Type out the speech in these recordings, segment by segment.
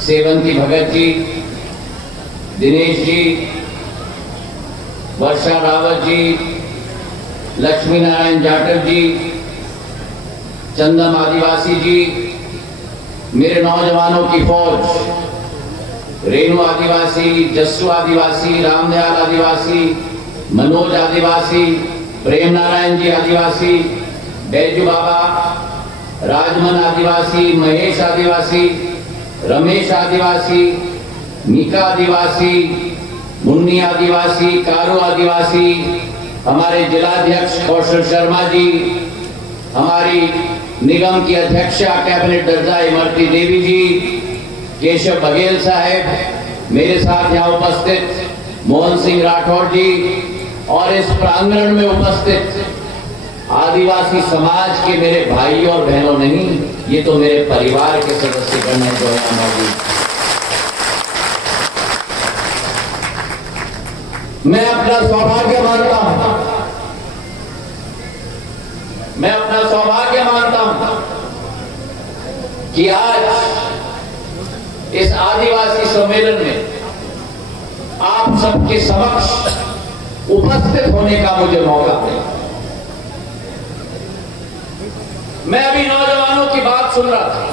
सेवंती भगत जी, दिनेश जी, वर्षा रावत जी, लक्ष्मी नारायण जाटव जी, चंदम आदिवासी जी, मेरे नौजवानों की फौज, रेणु आदिवासी, जस्सू आदिवासी, रामदयाल आदिवासी, मनोज आदिवासी, प्रेम नारायण जी आदिवासी, बैजू बाबा, राजमन आदिवासी, महेश आदिवासी, रमेश आदिवासी, मीका आदिवासी, मुन्नी आदिवासी, कारू आदिवासी, हमारे जिलाध्यक्ष कौशल शर्मा जी, हमारी निगम की अध्यक्षा कैबिनेट दर्जा इमरती देवी जी, केशव बघेल साहब, मेरे साथ यहाँ उपस्थित मोहन सिंह राठौर जी और इस प्रांगण में उपस्थित आदिवासी समाज के मेरे भाई और बहनों, नहीं, ये तो मेरे परिवार के सदस्यगण हैं जो यहाँ मौजूद। मैं अपना सौभाग्य मानता हूं, मैं अपना सौभाग्य मानता हूं कि आज इस आदिवासी सम्मेलन में आप सबके समक्ष उपस्थित होने का मुझे मौका मिला। मैं अभी नौजवानों की बात सुन रहा था।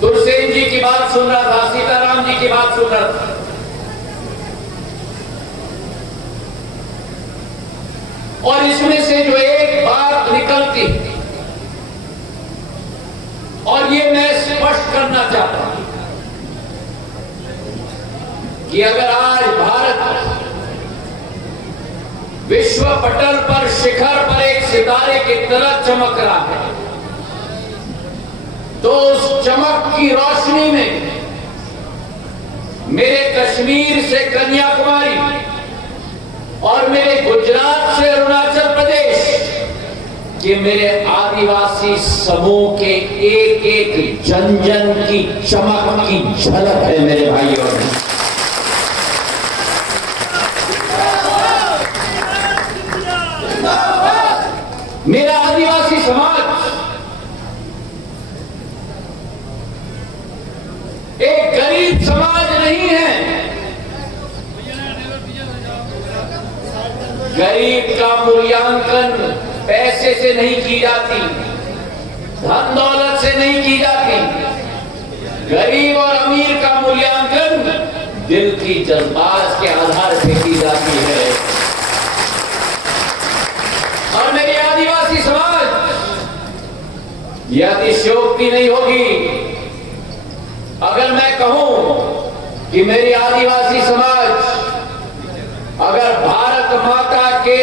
दुर्सेन जी की बात सुन रहा था, सीताराम जी की बात सुन रहा था। और इसमें से जो एक बात निकलती, और ये मैं स्पष्ट करना चाहता हूं कि अगर आज भारत विश्व पटल पर शिखर पर एक सितारे की तरह चमक रहा है, तो उस चमक की रोशनी में मेरे कश्मीर से कन्याकुमारी और मेरे गुजरात से अरुणाचल प्रदेश के मेरे आदिवासी समूह के एक एक जन जन की चमक की झलक है मेरे भाइयों और बहनों। मेरा आदिवासी समाज एक गरीब समाज नहीं है। गरीब का मूल्यांकन पैसे से नहीं की जाती, धन दौलत से नहीं की जाती। गरीब और अमीर का मूल्यांकन दिल की जज्बात के आधार पर की जाती है। और मेरी आदिवासी समाज, यह अतिशयोक्ति नहीं होगी अगर मैं कहूं कि मेरी आदिवासी समाज अगर भारत माता के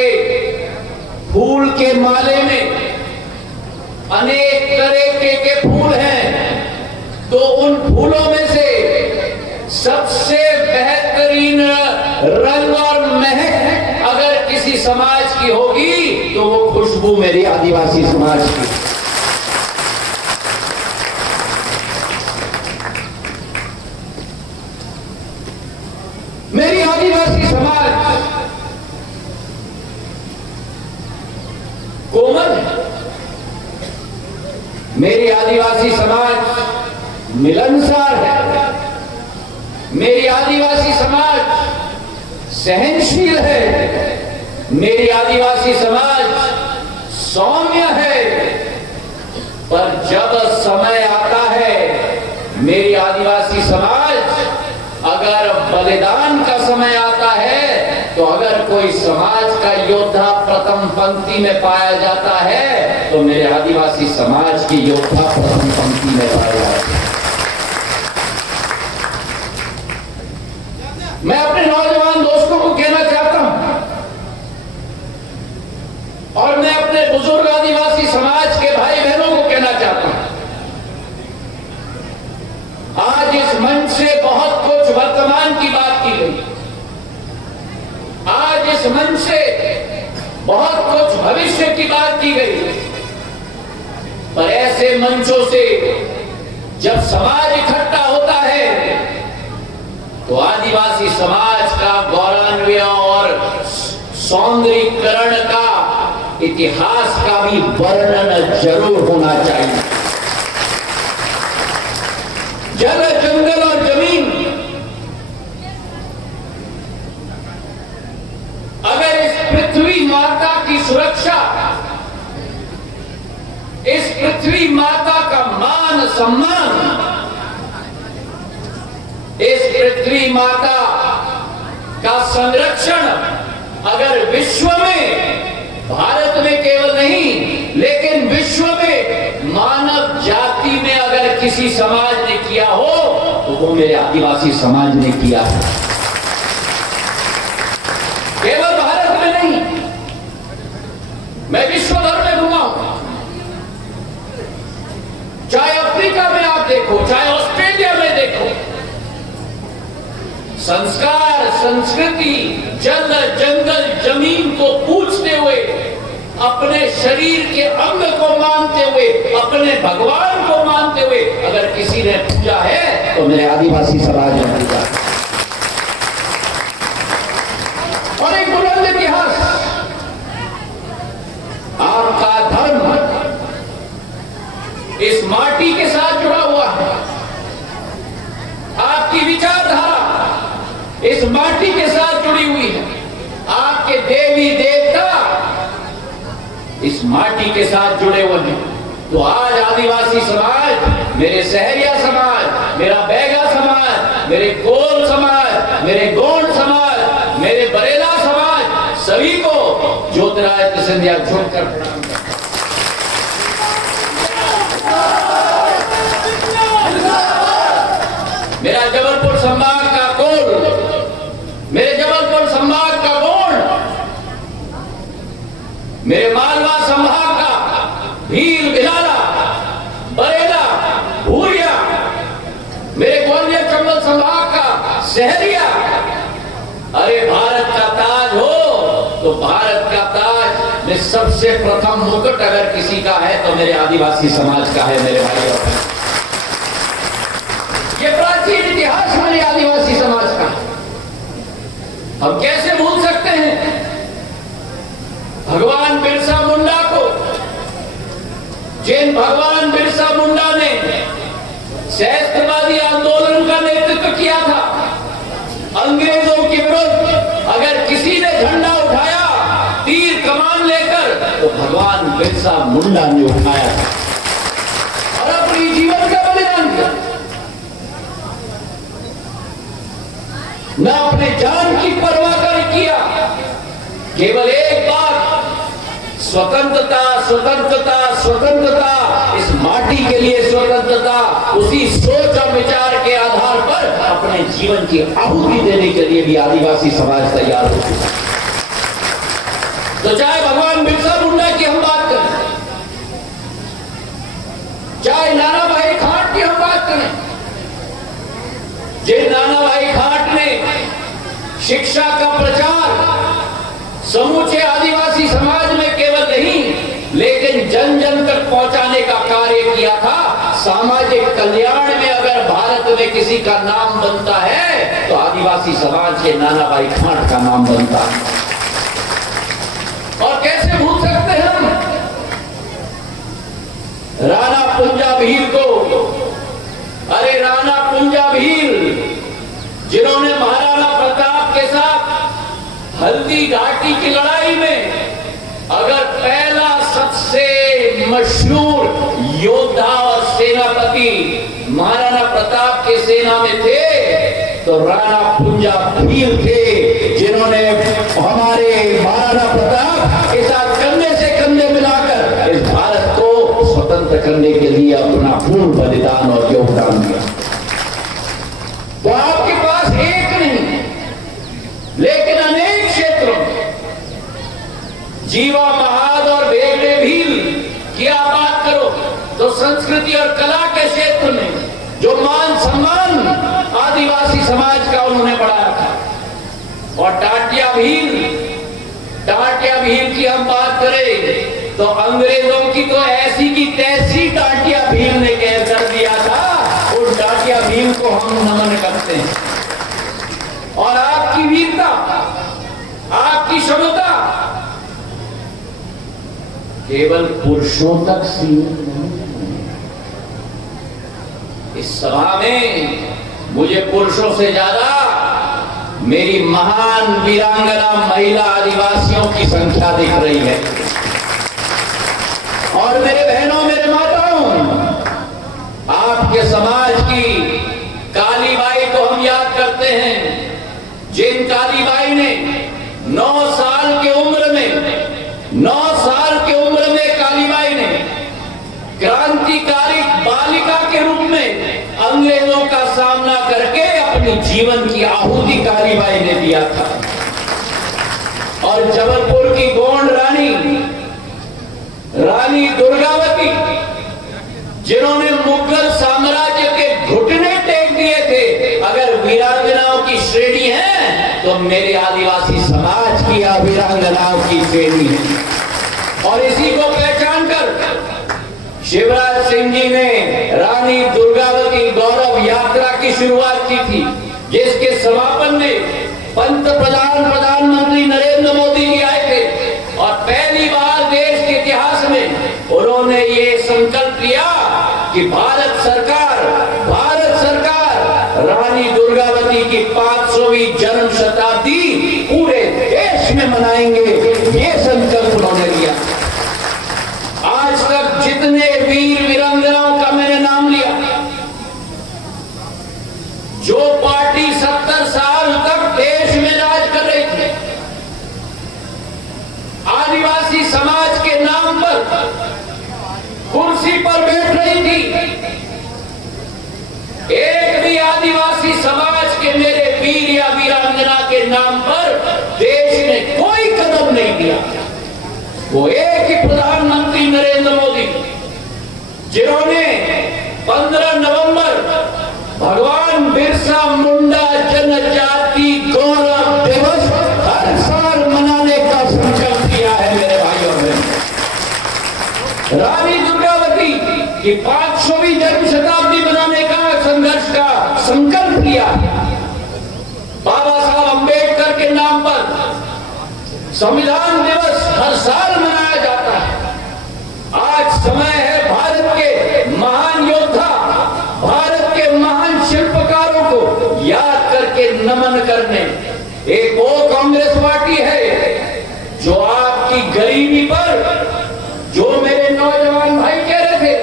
फूल के माले में अनेक तरह के फूल हैं, तो उन फूलों में से सबसे बेहतरीन रंग और महक अगर किसी समाज की होगी तो वो खुशबू मेरी आदिवासी समाज की। मेरी आदिवासी समाज कोमल है, मेरी आदिवासी समाज मिलनसार है, मेरी आदिवासी समाज सहनशील है, मेरी आदिवासी समाज सौम्य है। पर जब समय आता है, मेरी आदिवासी समाज अगर बलिदान का समय आता है, तो अगर कोई समाज का योद्धा प्रथम पंक्ति में पाया जाता है, तो मेरे आदिवासी समाज की योद्धा प्रथम पंक्ति में पाया जाता है। मैं अपने नौजवान दोस्तों को कहना चाहता हूं, और मैं अपने बुजुर्ग आदिवासी समाज के भाई बहनों को कहना चाहता हूं, आज इस मंच से बहुत कुछ वर्तमान की बात की गई, आज इस मंच से बहुत कुछ भविष्य की बात की गई। पर ऐसे मंचों से जब समाज इकट्ठा होता है, तो आदिवासी समाज का गौरवान्वयन और सौंदर्यीकरण का इतिहास का भी वर्णन जरूर होना चाहिए। जगह, जंगल और जमीन, अगर इस पृथ्वी माता की सुरक्षा, इस पृथ्वी माता का मान सम्मान, इस पृथ्वी माता का संरक्षण अगर विश्व में, भारत में केवल नहीं लेकिन विश्व में मानव जाति ने अगर किसी समाज ने किया हो तो वो मेरे आदिवासी समाज ने किया है। केवल भारत में नहीं, मैं विश्व भर में घूमा हूं, चाहे अफ्रीका में आप देखो, चाहे ऑस्ट्रेलिया में देखो, संस्कार, संस्कृति, जल, जंगल, जमीन को पूछते हुए, अपने शरीर के अंग को मानते हुए, अपने भगवान को मानते हुए अगर किसी ने पूजा है तो मेरे आदिवासी समाज ने पूजा। और एक बुलंद इतिहास, आपका धर्म इस माटी के साथ जुड़ा हुआ है, आपकी विचारधारा इस माटी के साथ जुड़ी हुई है, आपके देवी देवता इस माटी के साथ जुड़े हुए हैं। तो आज आदिवासी समाज, मेरे सहरिया समाज, मेरा बैगा समाज, मेरे कोल समाज, मेरे गोंड समाज, मेरे बरेला समाज, सभी को ज्योतिरादित्य सिंधिया झुककर प्रणाम करता है। मेरा जबलपुर संभाग का कोल, मेरे जबलपुर संभाग का गोंड, मेरे मालवा संभाग का भील, भिलाला, बरेला, भूरिया, मेरे ग्वालियर चंबल संभाग का सहरिया। अरे भारत का ताज हो तो भारत का ताज में सबसे प्रथम मुकुट अगर किसी का है तो मेरे आदिवासी समाज का है। मेरे भाई और बहन, ये प्राचीन इतिहास मेरे आदिवासी समाज का, हम कैसे भूल सकते हैं? भगवान बिरसा मुंडा को, जिन भगवान बिरसा मुंडा ने सहस्त्रवादी आंदोलन का नेतृत्व किया था अंग्रेजों के विरुद्ध, अगर किसी ने झंडा उठाया तीर कमान लेकर तो भगवान बिरसा मुंडा ने उठाया और अपनी जीवन का बलिदान किया, न अपने जान की परवाह कर किया। केवल एक बात, स्वतंत्रता, स्वतंत्रता, स्वतंत्रता, इस माटी के लिए स्वतंत्रता, उसी सोच और विचार के आधार पर अपने जीवन की आहुति देने के लिए भी आदिवासी समाज तैयार हो चुका। तो चाहे भगवान बिरसा मुंडा की हम बात करें, चाहे नाना भाई खाट की हम बात करें, जिन नाना भाई खाट ने शिक्षा का प्रचार समूचे आदिवासी समाज में केवल नहीं लेकिन जन जन तक पहुंचाने का कार्य किया था। सामाजिक कल्याण में अगर भारत में किसी का नाम बनता है तो आदिवासी समाज के नाना भाई खाट का नाम बनता है। और कैसे भूल सकते हैं हम राणा पुंजा भील को? अरे राणा पुंजा भील, जिन्होंने महाराणा प्रताप के साथ हल्दी घाटी की लड़ाई में अगर पहला सबसे मशहूर योद्धा और सेनापति महाराणा प्रताप के सेना में थे तो राणा पुंजा भील थे, जिन्होंने हमारे महाराणा प्रताप के साथ कंधे से कंधे मिलाकर इस भारत को स्वतंत्र करने के लिए अपना पूर्ण बलिदान और योगदान दिया। तो आपके पास एक नहीं लेकिन अनेक क्षेत्रों में जीवा महाद और भेगड़े भील की आप बात करो तो संस्कृति और कला के क्षेत्र में जो मान सम्मान आदिवासी समाज का उन्होंने बढ़ाया था। और टाटिया भील की हम बात करें तो अंग्रेजों की तो ऐसी की तैसी टाटिया भील ने कैद कर दिया था। उन टाटिया भील को हम नमन करते हैं। और आपकी वीरता, आपकी क्षमता, केवल पुरुषों तक सीमित नहीं है। इस सभा में मुझे पुरुषों से ज्यादा मेरी महान वीरांगना महिला आदिवासियों की संख्या दिख रही है। और मेरे बहनों, मेरे माताओं, आपके समाज की काली बाई को हम याद करते हैं, जिन काली बाई ने 9 साल की उम्र में काली बाई ने क्रांतिकारी बालिका के रूप में अंग्रेजों का सामना करके अपने जीवन की आहुति काली बाई ने दिया था। और जबलपुर की गोंड रानी दुर्गावती, जिन्होंने मुगल साम्राज्य के घुटने टेक दिए थे, अगर वीरांगनाओं की श्रेणी है तो मेरे आदिवासी समाज की वीरांगनाओं की श्रेणी है। और इसी को पहचान कर शिवराज सिंह जी ने रानी दुर्गावती गौरव यात्रा की शुरुआत की थी, जिसके समापन में प्रधानमंत्री नरेंद्र मोदी जी आए थे। और पहली बार देश के इतिहास में उन्होंने ये संकल्प लिया कि भारत सरकार रानी दुर्गावती की 500वीं जन्म शताब्दी पूरे देश में मनाएंगे, ये संकल्प उन्होंने लिया। आज तक जितने वीर वीरांगनाओं का मैंने नाम लिया, जो पार्टी 70 साल तक देश में राज कर रही थी, आदिवासी समाज के नाम पर कुर्सी पर बैठ रही थी, एक भी आदिवासी समाज के मेरे वीर या वीरांगना के नाम पर देश ने कोई कदम नहीं दिया। वो एक ही प्रधानमंत्री नरेंद्र मोदी, जिन्होंने 15 नवंबर भगवान बिरसा मुंडा जनजाति गौरव दिवस हर साल मनाने का संकल्प किया है। मेरे भाइयों बहनों, रानी दुर्गावती की 500वीं जन्म शताब्दी मनाने का संघर्ष का संकल्प लिया। बाबा साहब अंबेडकर के नाम पर संविधान दिवस हर साल मनाया जाता है। आज समय है भारत के महान योद्धा, भारत के महान शिल्पकारों को याद करके नमन करने। एक वो कांग्रेस पार्टी है जो आपकी गरीबी पर, जो मेरे नौजवान भाई कह रहे थे,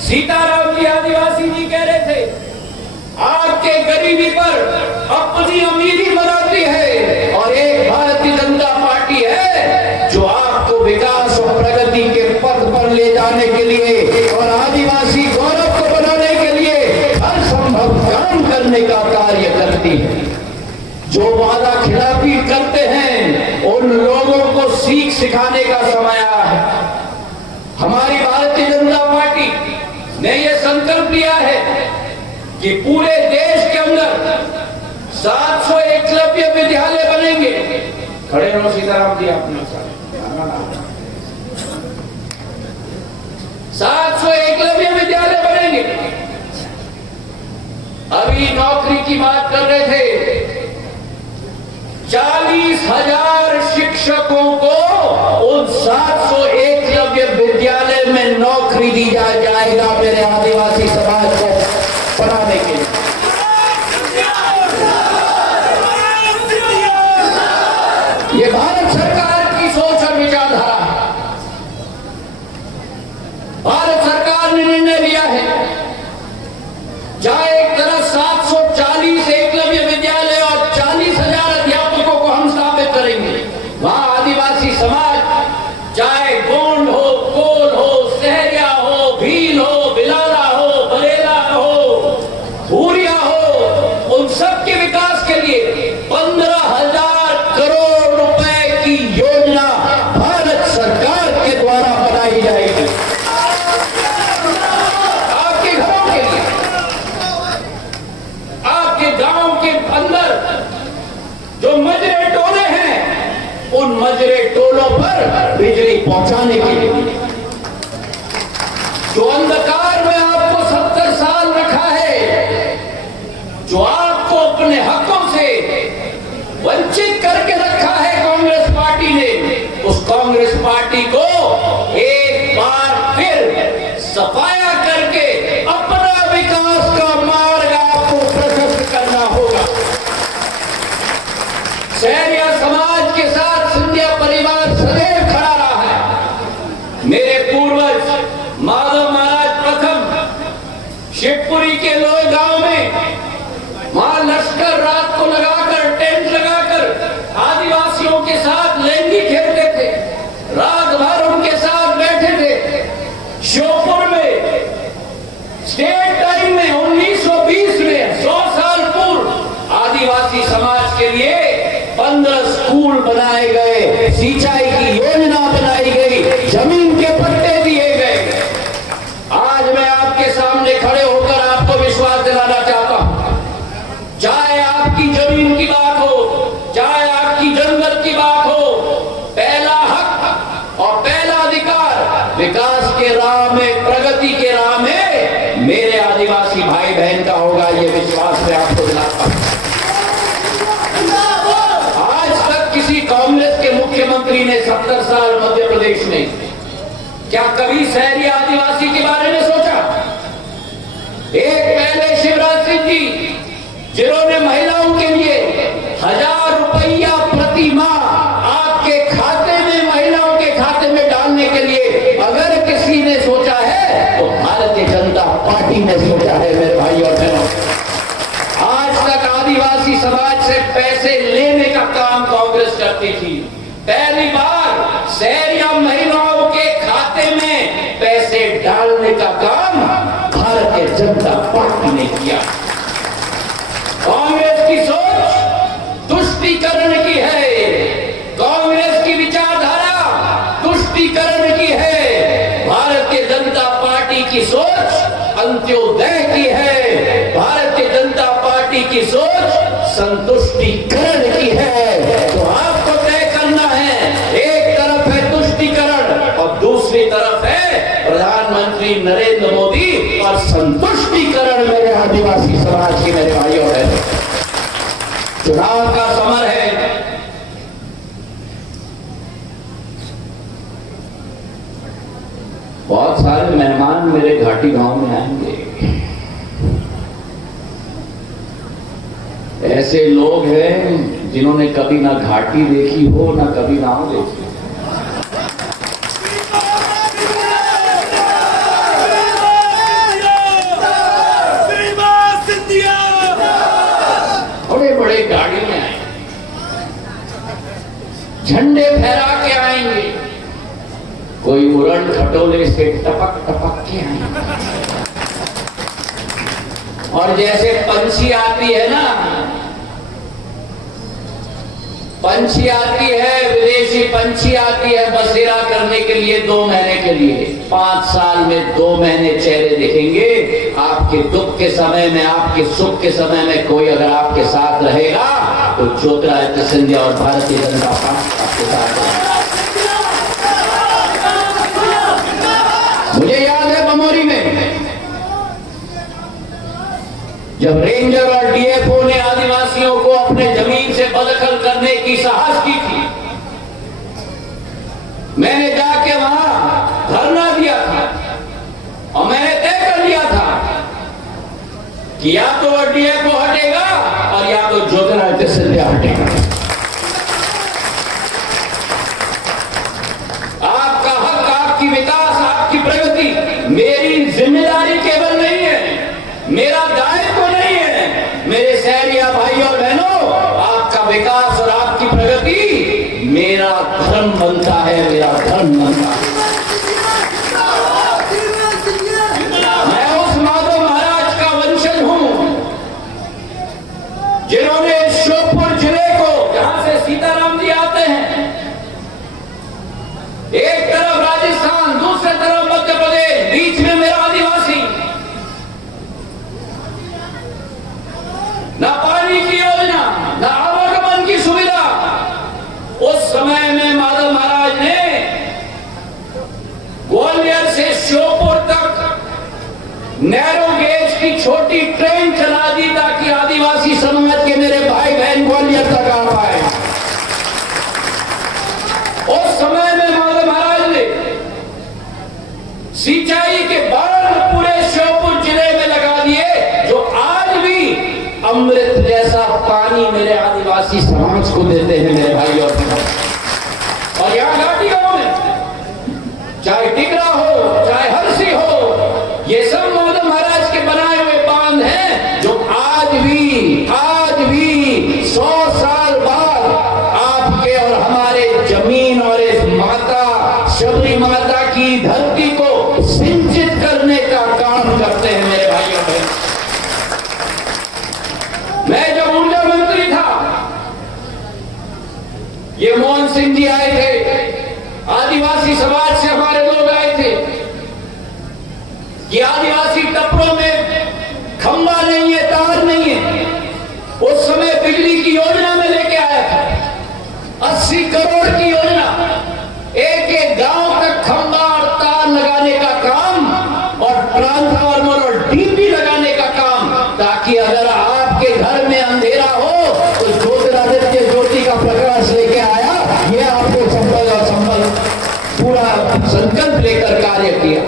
सीताराम जी आदिवासी जी कह रहे थे, आपके गरीबी पर अपनी अमीरी बनाती है। और एक भारतीय जनता पार्टी है जो आपको विकास और प्रगति के पथ पर ले जाने के लिए और आदिवासी गौरव को बनाने के लिए हर संभव काम करने का कार्य करती है। जो वादा खिलाफी करते हैं उन लोगों को सीख सिखाने का समय आया है। हमारी भारतीय जनता पार्टी ने यह संकल्प लिया है कि पूरे देश के अंदर 700 एकलव्य विद्यालय बनेंगे। खड़े रहो सीताराम जी, अपना 700 एकलव्य विद्यालय बनेंगे। अभी नौकरी की बात कर रहे थे, 40,000 शिक्षकों को उन 700 एकलव्य विद्यालय में नौकरी दी जाएगा मेरे आदिवासी समाज को पढ़ाने के लिए। ये भारत सरकार की सोच और विचारधारा है। भारत सरकार ने निर्णय लिया है, जहां एक तरफ 740 एकलव्य विद्यालय और 40,000 अध्यापकों को हम स्थापित करेंगे, वहां आदिवासी समाज, चाहे गोंड हो, कोल हो, सहरिया हो, भील हो, बिलारा हो, बले पूर्वज माधव महाराज प्रथम शिवपुरी के लोहे गांव में वहां लश्कर रात को लगाकर टेंट लगाकर आदिवासियों के साथ लेंगी खेलते थे, रात भर उनके साथ बैठे थे। श्योपुर में स्टेट टाइम में 1920 में 100 साल पूर्व आदिवासी समाज के लिए 15 स्कूल बनाए गए, सिंचाई की योजना बनाई गई, जमीन के पट्टे दिए गए। आज मैं आपके सामने खड़े होकर आपको विश्वास दिलाना चाहता हूं, चाहे आपकी जमीन की बात हो, चाहे आपकी जंगल की बात हो, पहला हक और पहला अधिकार विकास के राह में, प्रगति के राह में मेरे आदिवासी भाई बहन का होगा। ये विश्वास मैं आपको दिलाता हूं। आज तक किसी कांग्रेस के मुख्यमंत्री ने 70 साल मध्य प्रदेश में क्या कभी शहरी आदिवासी के बारे में सोचा? एक पहले शिवराज सिंह जी, जिन्होंने महिलाओं के लिए 1000 रुपया प्रति माह आपके खाते में, महिलाओं के खाते में डालने के लिए अगर किसी ने सोचा है तो भारतीय जनता पार्टी ने सोचा है। मेरे भाई और बहनों, आज तक आदिवासी समाज से पैसे लेने का काम कांग्रेस करती थी। पहली बार शहरी महिलाओं के खाते में पैसे डालने का काम भारतीय जनता पार्टी ने किया। कांग्रेस की सोच तुष्टीकरण की है, कांग्रेस की विचारधारा तुष्टीकरण की है। भारतीय जनता पार्टी की सोच अंत्योदय की है, भारतीय जनता पार्टी की सोच संतुष्टीकरण की है। तो आपको तय करना है, एक तरफ है तुष्टीकरण और दूसरी तरफ है प्रधानमंत्री नरेंद्र मोदी और संतुष्टीकरण। मेरे आदिवासी समाज की मेरे भाइयों बहनों, चुनाव का समर है। बहुत सारे मेहमान मेरे घाटी गांव में आएंगे। ऐसे लोग हैं जिन्होंने कभी ना घाटी देखी हो, ना कभी गांव देखी। बड़े बड़े गाड़ी में आए, झंडे फहरा के आएंगे, कोई उड़न खटोले से टपक टपक के आएंगे। और जैसे पंछी आती है ना, पंछी आती है, विदेशी पंछी आती है बसेरा करने के लिए 2 महीने के लिए, 5 साल में 2 महीने चेहरे दिखेंगे। आपके दुख के समय में, आपके सुख के समय में कोई अगर आपके साथ रहेगा तो ज्योतिरादित्य सिंधिया और भारतीय जनता पार्टी आपके साथ रहेगा। मुझे याद है बमोरी में जब रेंजर और डीएफओ ने आदिवासियों को अपने जमीन से बदखल करने की साहस की थी, मैंने जाके वहां धरना दिया था और मैंने तय कर लिया था कि या तो डीएफओ हटेगा और या तो ज्योतिरादित्य सिंधिया हटेगा। आपका हक, आपकी विकास, आपकी प्रगति मेरी जिम्मेदारी केवल नहीं है, मेरा दायित्व नहीं है। मेरे शहरिया भाई और बहनों, आपका विकास और आपकी प्रगति मेरा धर्म बनता है, मेरा धर्म बनता है। मैं उस माधव महाराज का वंशज हूं जिन्होंने श्योपुर जिले को, जहां से सीताराम जी आते हैं, एक तरफ राजस्थान, दूसरे तरफ मध्य प्रदेश, बीच में मेरा आदिवासी, ना पानी की योजना, ना आवागमन की सुविधा। उस समय में माधव महाराज ने ग्वालियर से श्योपुर तक नैरो गेज की छोटी ट्रेन चला दी ताकि आदिवासी समाज के मेरे भाई बहन ग्वालियर तक आ पाए। उस समय में माधव महाराज ने सिंचाई के बांध पूरे श्योपुर जिले में लगा दिए, जो आज भी अमृत जैसा पानी मेरे आदिवासी समाज को देते हैं मेरे भाई और बहनों। और यहां घाटी गांव में चाहे टिकरा हो, सिंचित करने का काम करते हैं मेरे भाइयों बहन। मैं जब ऊर्जा मंत्री था, ये मोहन सिंह जी आए थे, आदिवासी समाज से हमारे लोग आए थे कि आदिवासी टप्परों में खंबा नहीं है, तार नहीं है। उस समय बिजली की योजना में लेके आया था 80 करोड़ की योजना, एक एक गांव तक खंबा और तार लगाने का काम और ट्रांसफार्मर और डीपी लगाने का काम, ताकि अगर आपके घर में अंधेरा हो तो ज्योतिरादित्य ज्योति का प्रकाश लेके आया। ये आपको संबल और संबल पूरा संकल्प लेकर कार्य किया।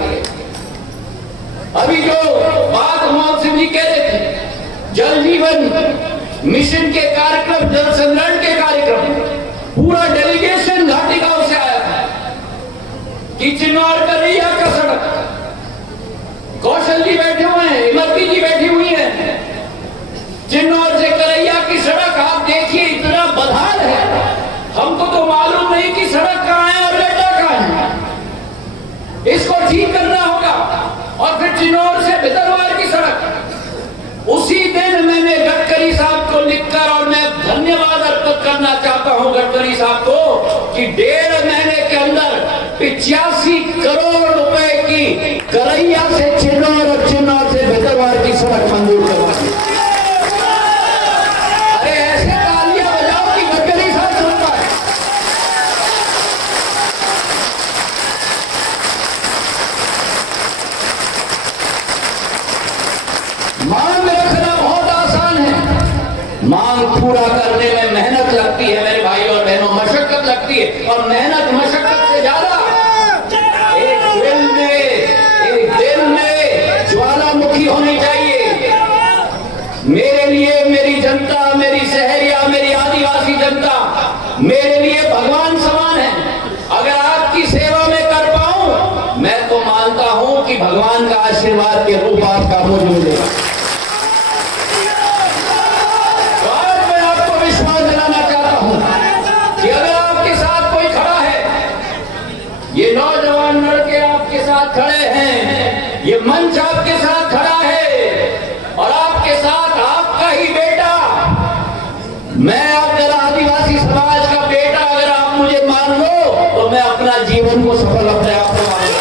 अभी जो बात मोहन सिंह जी कह रहे थे, जल जीवन मिशन के कार्यक्रम, जल संग्रहण के कार्यक्रम, पूरा डेलीगेशन घाटी गांव से आया था कि चिन्नौर करैया का सड़क, कौशल जी बैठे हुए हैं, इमरती जी बैठी हुई हैं, चिन्नौर से करैया की सड़क आप देखिए इतना बदहाल है। हमको तो मालूम नहीं कि सड़क कहां है और गड्ढा कहां है। इसको ठीक करना होगा। और फिर चिन्नौर से भितरवार की सड़क, उसी दिन मैंने गडकरी साहब को लिखकर, और मैं धन्यवाद अर्पित करना चाहता हूं गडकरी साहब को, कि 1.5 महीने के अंदर 85 करोड़ रुपए की करैया से चिन्नौर और चिन्नौर से भितरवार की सड़क मंजूर करवा दी। अरे ऐसे तालियां बजाओ कि गडकरी साहब सुन पाए। मांग रखना बहुत आसान है, मांग पूरा करने में मेहनत लगती है मेरे भाई और बहनों, मशक्कत लगती है। और मेहनत मशक्कत से ज्यादा एक दिल में ज्वालामुखी होनी चाहिए। मेरे लिए मेरी जनता, मेरी शहरिया, मेरी आदिवासी जनता मेरे लिए भगवान समान है। अगर आपकी सेवा में कर पाऊं, मैं तो मानता हूं कि भगवान का आशीर्वाद के रूप आपका मुझे मिलेगा। ये नौजवान लड़के आपके साथ खड़े हैं, ये मंच आपके साथ खड़ा है, और आपके साथ आपका ही बेटा, मैं अगर आदिवासी समाज का बेटा, अगर आप मुझे मान लो तो मैं अपना जीवन को सफल अपने आप को मान लूं।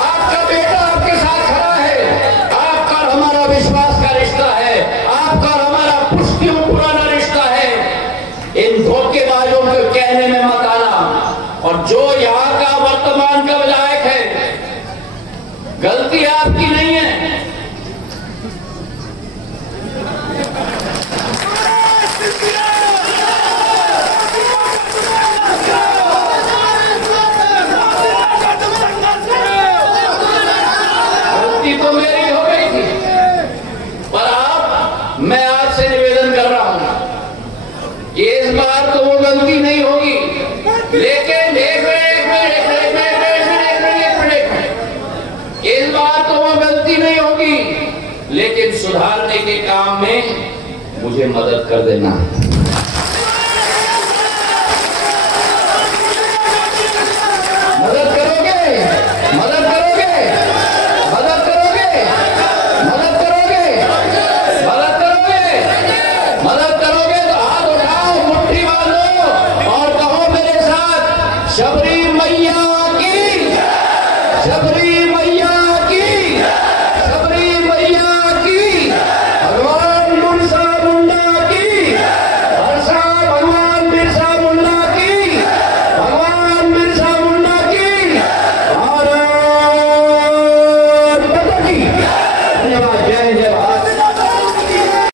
आपका बेटा आपके साथ खड़ा है, आपका और हमारा विश्वास का रिश्ता है, आपका और हमारा पुश्तियों पुराना रिश्ता है। इन धोखेबाजों को कहने में मत आना। और जो यहाँ का वर्तमान का विधायक है, गलती आपकी नहीं है। गलती तो मेरी हो गई थी, पर अब मैं आपसे निवेदन कर रहा हूं, इस बार तो वो गलती नहीं होगी। लेकिन एक मिनट, इस बार तो वो गलती नहीं होगी, लेकिन सुधारने के काम में मुझे मदद कर देना।